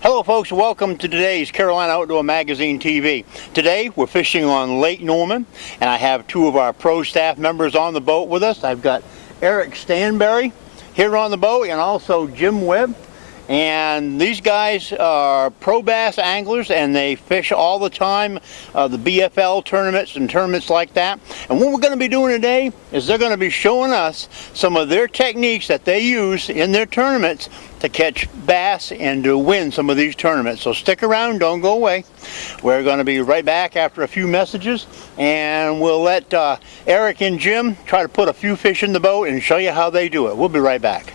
Hello folks, welcome to today's Carolina Outdoor Magazine TV. Today we're fishing on Lake Norman, and I have two of our pro staff members on the boat with us. I've got Eric Stanbery here on the boat and also Jim Webb. And these guys are pro bass anglers, and they fish all the time, the BFL tournaments and tournaments like that. And what we're going to be doing today is they're going to be showing us some of their techniques that they use in their tournaments to catch bass and to win some of these tournaments. So stick around, don't go away. We're going to be right back after a few messages, and we'll let Eric and Jim try to put a few fish in the boat and show you how they do it. We'll be right back.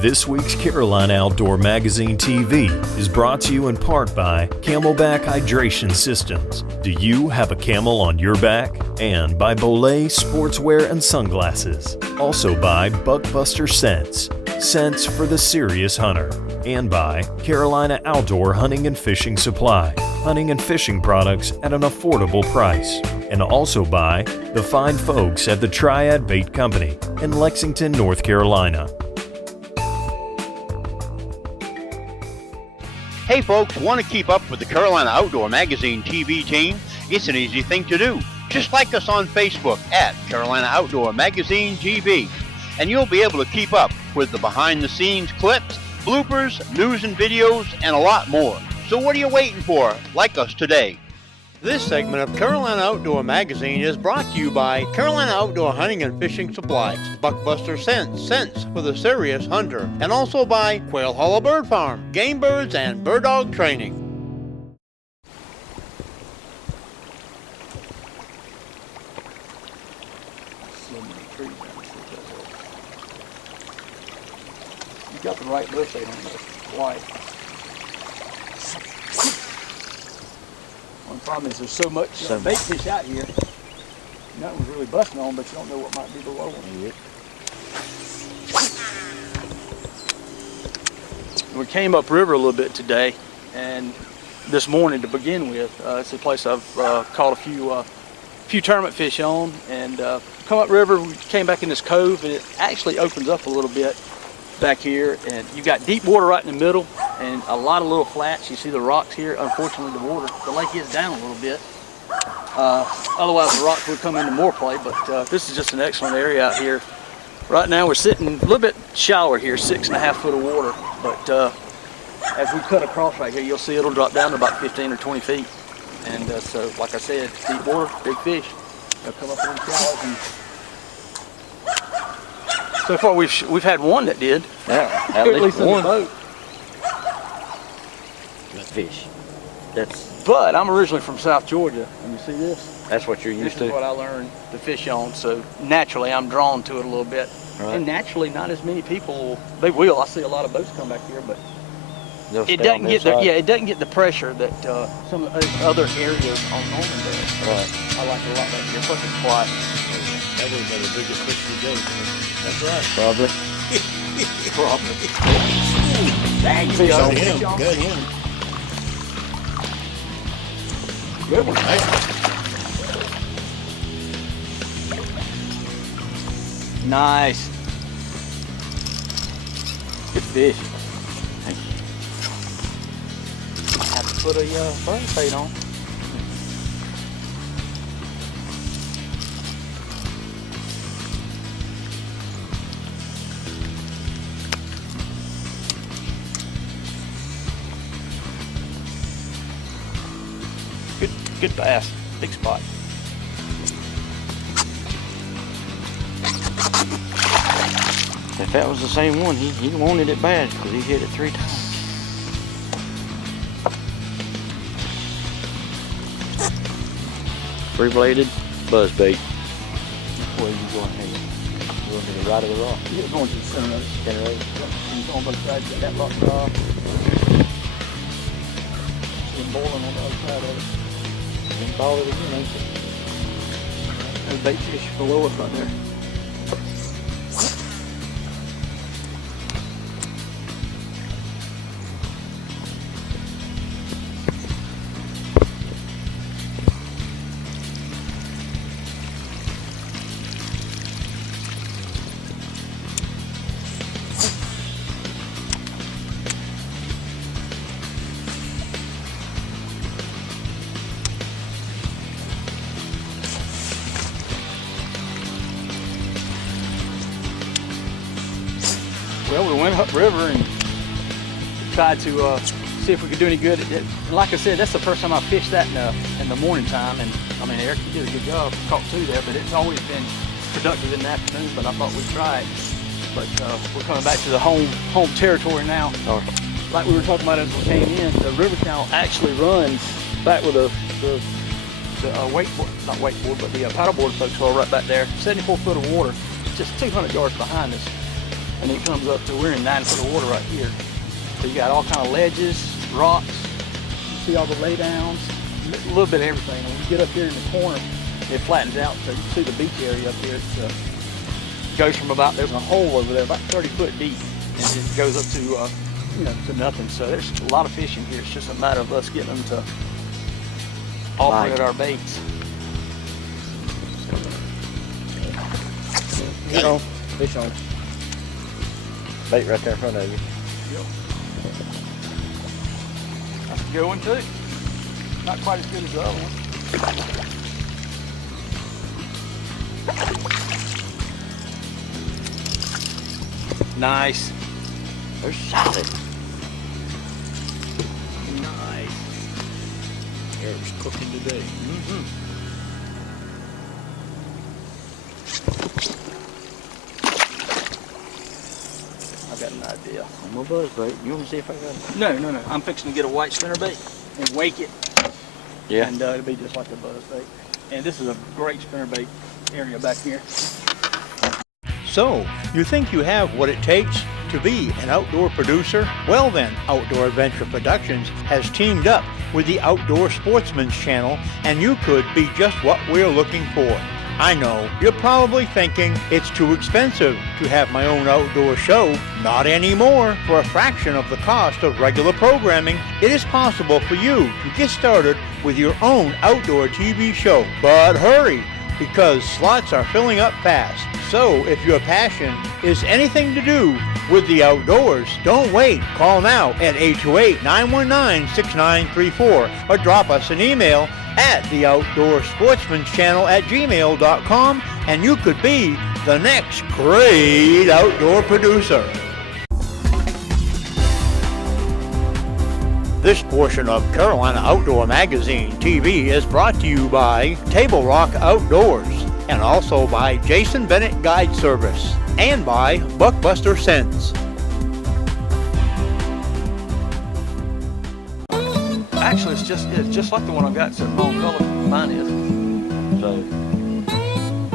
This week's Carolina Outdoor Magazine TV is brought to you in part by Camelback Hydration Systems. Do you have a camel on your back? And by Belay Sportswear and Sunglasses. Also by Buckbuster Scents, scents for the serious hunter. And by Carolina Outdoor Hunting and Fishing Supply, hunting and fishing products at an affordable price. And also by the fine folks at the Triad Bait Company in Lexington, North Carolina. Hey folks, want to keep up with the Carolina Outdoor Magazine TV team? It's an easy thing to do. Just like us on Facebook at Carolina Outdoor Magazine TV. And you'll be able to keep up with the behind-the-scenes clips, bloopers, news and videos, and a lot more. So what are you waiting for? Like us today. This segment of Carolina Outdoor Magazine is brought to you by Carolina Outdoor Hunting and Fishing Supplies, Buckbuster Scents, scents for the serious hunter, and also by Quail Hollow Bird Farm, game birds and bird dog training. You got the right bush on this, white. One problem is there's so much bait fish out here. Nothing's really busting on, but you don't know what might be below them yet. We came upriver a little bit today, and this morning to begin with. It's a place I've caught a few tournament fish on, and come upriver. We came back in this cove, and it actually opens up a little bit back here, and you've got deep water right in the middle and a lot of little flats. You see the rocks here. Unfortunately, the lake is down a little bit. Otherwise the rocks would come into more play, but this is just an excellent area out here. Right now we're sitting a little bit shallower here, 6.5 foot of water, but as we cut across right here, you'll see it'll drop down to about 15 or 20 feet. And so, like I said, deep water, big fish. They'll come up in the shallows. And so far we've had one that did. Yeah, at least one. In the boat. Fish. That's. But I'm originally from South Georgia, and you see this? That's what you're used to. This is what I learned to fish on. So naturally, I'm drawn to it a little bit. Right. And naturally, not as many people. They will. I see a lot of boats come back here, but They'll it stay doesn't on get this side. it doesn't get the pressure that some of those other areas on Norman does. So Right. I like it a lot better here. Plus it's quiet. That would have been the biggest fish of the day. That's right. Probably. Probably. Dang, Go him. Go him. Good one, mate. Nice. Good fish. I have to put a burn bait on. Good bass, big spot. If that was the same one, he wanted it bad because he hit it 3 times. Three-bladed buzzbait. Where you going here? You want to the right of the rock? You're going to the center of it. Center of it. You're going to try to get that rock off. It's boiling on the other side of it. And ball it again, ain't it? There's bait fish below us right there. Well, we went upriver and tried to see if we could do any good. And like I said, that's the first time I fished that in the morning time. And I mean, Eric, you did a good job, caught 2 there, but it's always been productive in the afternoon. But I thought we'd try it. But we're coming back to the home territory now. Oh. Like we were talking about as we came in, the river channel actually runs back with the wakeboard, not wakeboard, but the paddleboard folks are right back there. 74 foot of water, just 200 yards behind us. And it comes up to, we're in 9 foot of water right here. So you got all kind of ledges, rocks, you see all the laydowns, a little bit of everything. And when you get up here in the corner, it flattens out. So you can see the beach area up here. It goes from about, there's a hole over there about 30 foot deep. And it goes up to, to nothing. So there's a lot of fish in here. It's just a matter of us getting them to offer at our baits. Fish on. Fish on. Bait right there in front of you. Yep. That's a good one too. Not quite as good as the other one. Nice. They're solid. Nice. Eric's cooking today. Mm-hmm. I've got an idea. I'm a buzzbait. You want to see if I got it? No. I'm fixing to get a white spinnerbait and wake it. Yeah. And it'll be just like a buzzbait. And this is a great spinnerbait area back here. So, you think you have what it takes to be an outdoor producer? Well then, Outdoor Adventure Productions has teamed up with the Outdoor Sportsmen's channel, and you could be just what we're looking for. I know, you're probably thinking it's too expensive to have my own outdoor show. Not anymore. For a fraction of the cost of regular programming, it is possible for you to get started with your own outdoor TV show. But hurry, because slots are filling up fast. So if your passion is anything to do with the outdoors, don't wait. Call now at 828-919-6934 or drop us an email at theoutdoorsportsmanchannel@gmail.com, and you could be the next great outdoor producer. This portion of Carolina Outdoor Magazine TV is brought to you by Table Rock Outdoors, and also by Jason Bennett Guide Service, and by Buckbuster Scents. Actually, it's just like the one I've got. It's the wrong color. Mine is. So,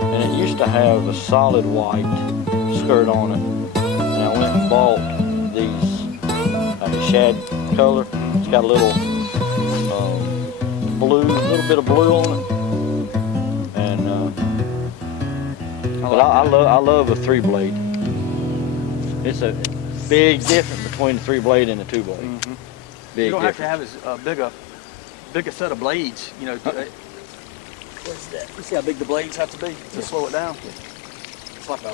and it used to have a solid white skirt on it. And I went and bought these shad color. It's got a little little bit of blue on it. And but I love a 3-blade. It's a big difference between the 3-blade and the 2-blade. Mm-hmm. Big You don't difference. have to have as big a big a set of blades, you know. What's that? You see how big the blades have to be to slow it down? It's like a, I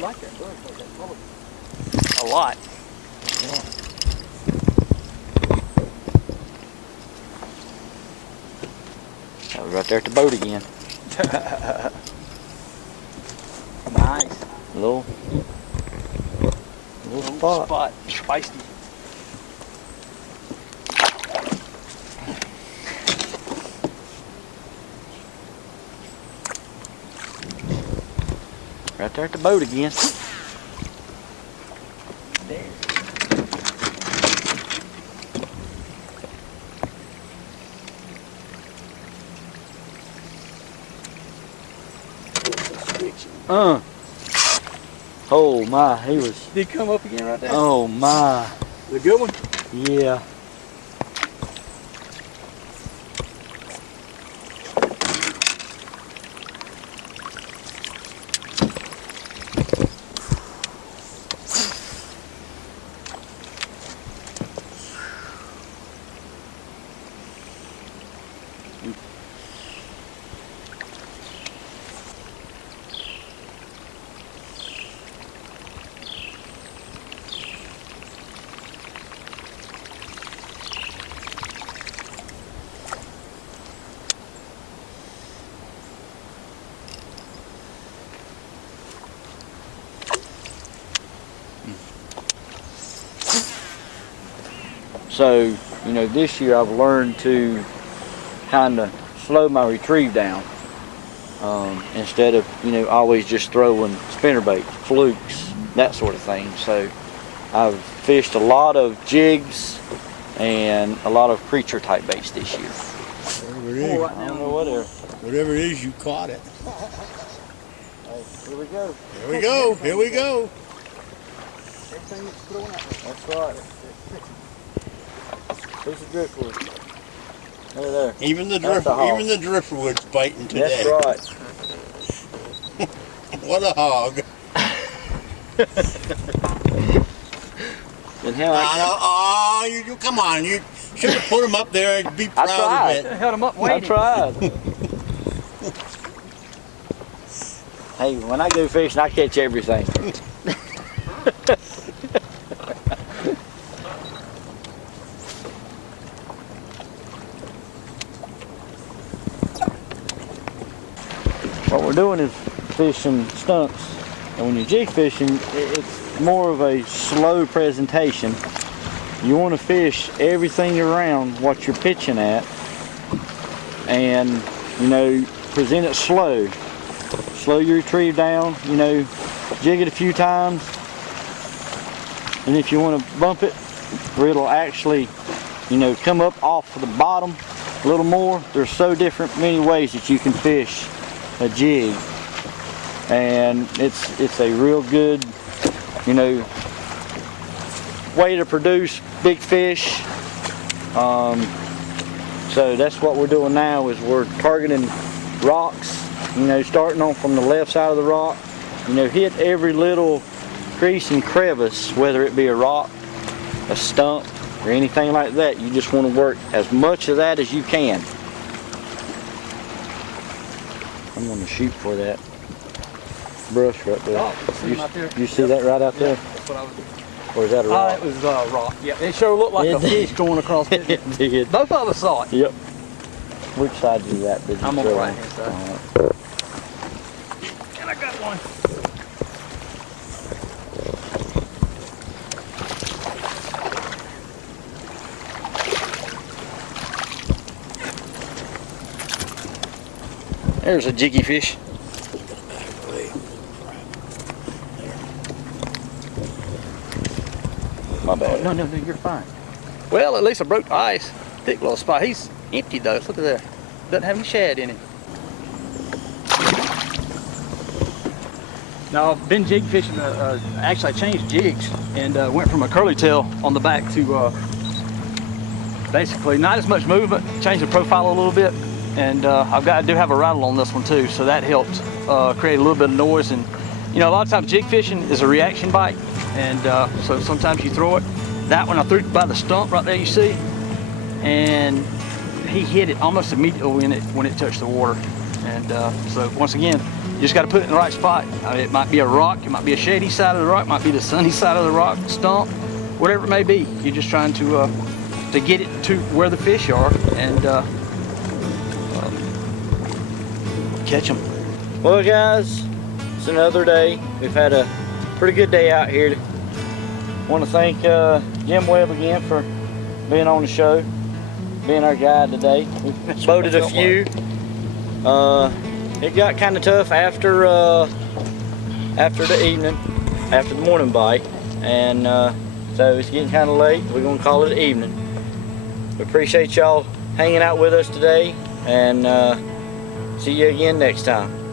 like that bird, a lot. That was right there at the boat again. Nice. Little spot. Feisty. Right there at the boat again. There. Oh my, he was. Did he come up again right there? Oh my. The good one? Yeah. So, you know, this year I've learned to kind of slow my retrieve down instead of, you know, always just throwing spinnerbait, flukes, that sort of thing. So I've fished a lot of jigs and a lot of creature type baits this year. Whatever it is, I don't know whatever it is, you caught it. Here we go. Here we go. Here we go. Everything that's throwing out there. That's right. Piece of driftwood. There. Even the That's a hog. driftwood's biting today. That's right. What a hog. And how you come on, you should have put him up there and be proud tried. of it. Held him up I waiting. tried. Hey, when I go fishing, I catch everything. What we're doing is fishing stunts, and when you're jig fishing, it's more of a slow presentation. You want to fish everything around what you're pitching at, and you know, present it slow. Slow your retrieve down. You know, jig it a few times, and if you want to bump it, where it'll actually, you know, come up off the bottom a little more. There's so many ways that you can fish a jig, and it's a real good, you know, way to produce big fish. So that's what we're doing now, is we're targeting rocks, you know, starting on from the left side of the rock. You know, hit every little crease and crevice, whether it be a rock, a stump, or anything like that. You just want to work as much of that as you can. I'm going to shoot for that brush right there. Oh, see him out there? You see that right out there? That's what I was. Or is that a rock? It was a rock. Yeah, it sure looked like It a did. fish going across it. It did. Both of us saw it. Yep. Which side is that? Did you I'm on the throw right-hand side. All right. And I got one. There's a jiggy fish. My bad. No, you're fine. Well, at least I broke the ice. Thick little spot. He's empty though. Look at there. Doesn't have any shad in him. Now, I've been jig fishing. Actually, I changed jigs and went from a curly tail on the back to basically not as much movement. Changed the profile a little bit. And I do have a rattle on this one too, so that helped create a little bit of noise and You know, a lot of times jig fishing is a reaction bite, and so sometimes you throw it. That one I threw it by the stump right there, you see, and he hit it almost immediately when it touched the water. And so once again, you just got to put it in the right spot. It might be a rock, it might be a shady side of the rock, it might be the sunny side of the rock, stump, whatever it may be. You're just trying to get it to where the fish are and catch them. Well, guys, it's another day. We've had a pretty good day out here. Want to thank Jim Webb again for being on the show, being our guide today. We boated a few. It got kind of tough after the morning bite, and so it's getting kind of late. We're gonna call it an evening. We appreciate y'all hanging out with us today, and see you again next time.